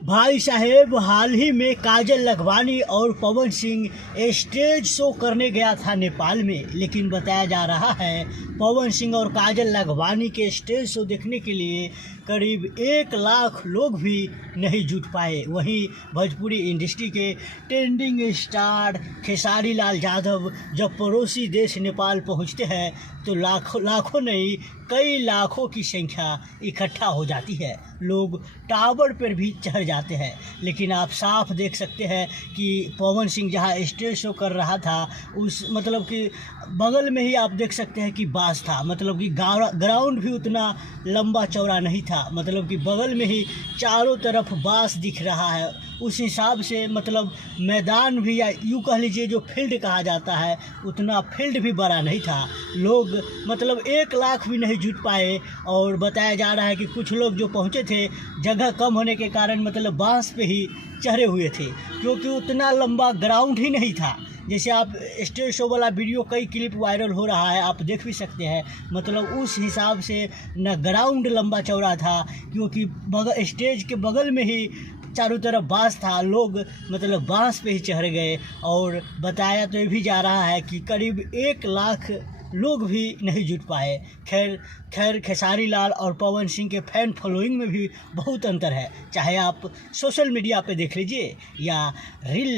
भाई साहेब, हाल ही में काजल लखवानी और पवन सिंह स्टेज शो करने गया था नेपाल में। लेकिन बताया जा रहा है पवन सिंह और काजल लखवानी के स्टेज शो देखने के लिए करीब 1 लाख लोग भी नहीं जुट पाए। वहीं भोजपुरी इंडस्ट्री के ट्रेंडिंग स्टार खेसारी लाल यादव जब पड़ोसी देश नेपाल पहुंचते हैं तो लाखों नहीं कई लाखों की संख्या इकट्ठा हो जाती है। लोग टावर पर भी चढ़ जाते हैं। लेकिन आप साफ देख सकते हैं कि पवन सिंह जहां स्टेज शो कर रहा था उस मतलब कि बगल में ही आप देख सकते हैं कि बास था। मतलब कि ग्राउंड भी उतना लंबा चौड़ा नहीं था। मतलब कि बगल में ही चारों तरफ बास दिख रहा है। उस हिसाब से मतलब मैदान भी या यूँ कह लीजिए जो फील्ड कहा जाता है उतना फील्ड भी बड़ा नहीं था। लोग मतलब 1 लाख भी नहीं जुट पाए। और बताया जा रहा है कि कुछ लोग जो पहुँचे थे जगह कम होने के कारण मतलब बांस पे ही चढ़े हुए थे, क्योंकि उतना लंबा ग्राउंड ही नहीं था। जैसे आप स्टेज शो वाला वीडियो कई क्लिप वायरल हो रहा है, आप देख भी सकते हैं। मतलब उस हिसाब से न ग्राउंड लंबा चौड़ा था, क्योंकि स्टेज के बगल में ही चारों तरफ बांस था। लोग मतलब बांस पे ही चढ़ गए। और बताया तो ये भी जा रहा है कि करीब 1 लाख लोग भी नहीं जुट पाए। खैर खेसारी लाल और पवन सिंह के फैन फॉलोइंग में भी बहुत अंतर है। चाहे आप सोशल मीडिया पे देख लीजिए या रियल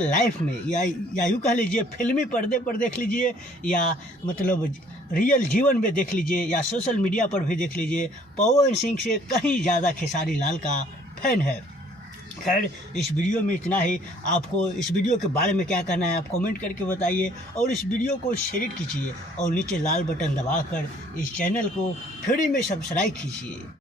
लाइफ में या यूँ कह लीजिए फिल्मी पर्दे पर देख लीजिए या मतलब रियल जीवन में देख लीजिए या सोशल मीडिया पर भी देख लीजिए, पवन सिंह से कहीं ज़्यादा खेसारी लाल का फैन है। खैर इस वीडियो में इतना ही। आपको इस वीडियो के बारे में क्या कहना है आप कमेंट करके बताइए और इस वीडियो को शेयर कीजिए और नीचे लाल बटन दबाकर इस चैनल को फ्री में सब्सक्राइब कीजिए।